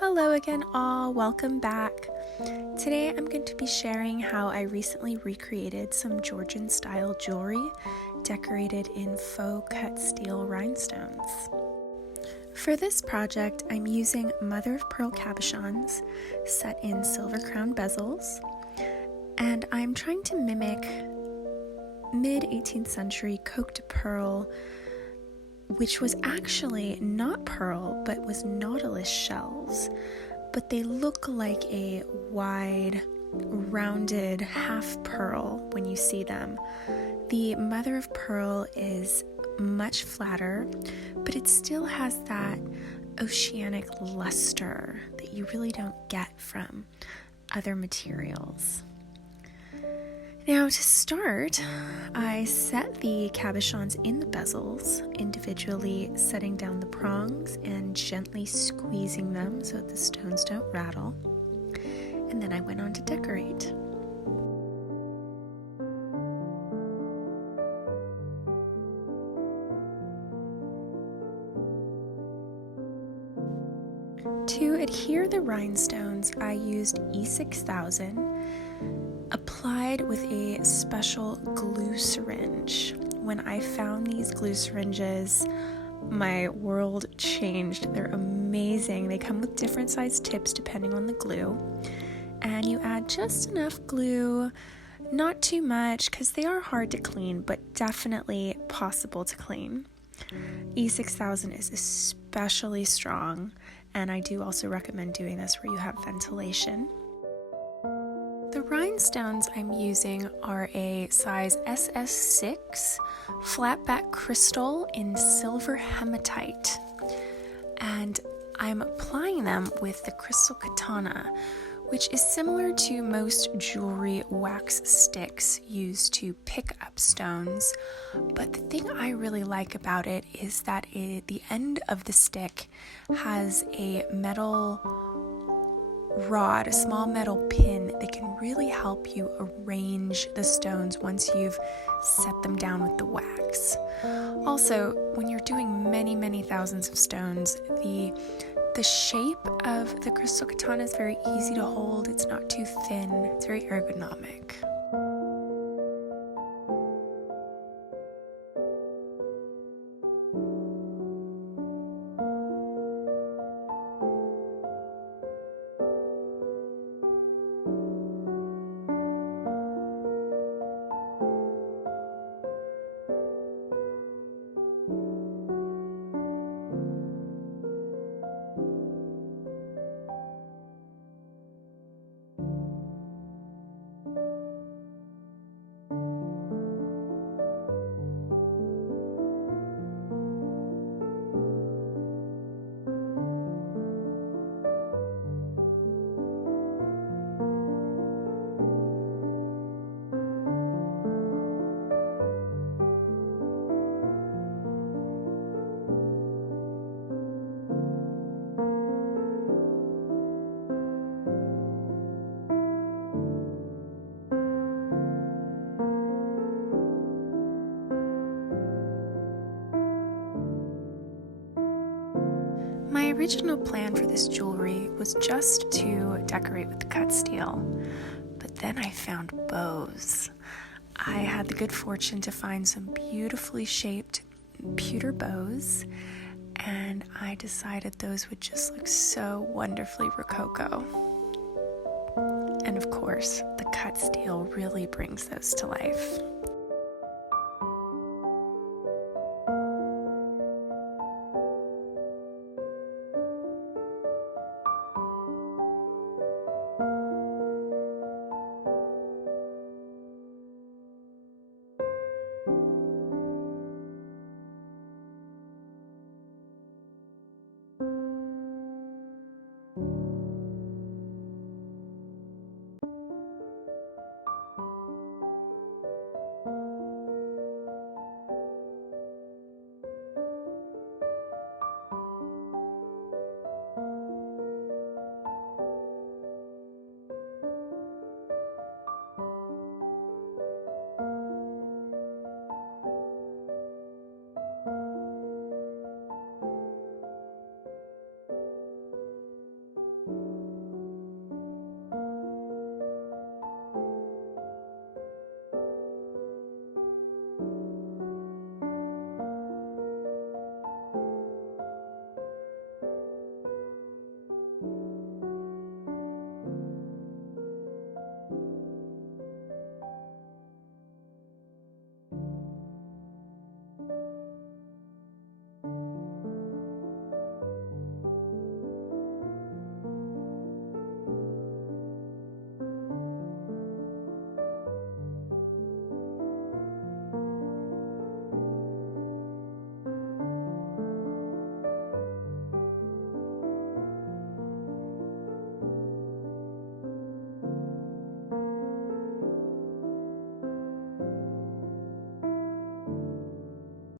Hello again all, welcome back. Today I'm going to be sharing how I recently recreated some Georgian style jewelry decorated in faux cut steel rhinestones. For this project I'm using mother of pearl cabochons set in silver crown bezels, and I'm trying to mimic mid-18th century Coque de Perle, which was actually not pearl but was nautilus shells, but they look like a wide, rounded half pearl when you see them. The mother of pearl is much flatter, but it still has that oceanic luster that you really don't get from other materials. Now, to start, I set the cabochons in the bezels, individually setting down the prongs and gently squeezing them so that the stones don't rattle. And then I went on to decorate. To adhere the rhinestones, I used E6000. Applied with a special glue syringe. When I found these glue syringes, my world changed. They're amazing. They come with different size tips depending on the glue. And you add just enough glue, not too much, because they are hard to clean, but definitely possible to clean. E6000 is especially strong, and I do also recommend doing this where you have ventilation. The rhinestones I'm using are a size SS6 flatback crystal in silver hematite, and I'm applying them with the crystal katana, which is similar to most jewelry wax sticks used to pick up stones, but the thing I really like about it is that the end of the stick has a metal rod, a small metal pin that can really help you arrange the stones once you've set them down with the wax. Also, when you're doing many thousands of stones, the shape of the crystal katana is very easy to hold. It's not too thin. It's very ergonomic. My original plan for this jewelry was just to decorate with the cut steel, but then I found bows. I had the good fortune to find some beautifully shaped pewter bows, and I decided those would just look so wonderfully rococo. And of course, the cut steel really brings those to life.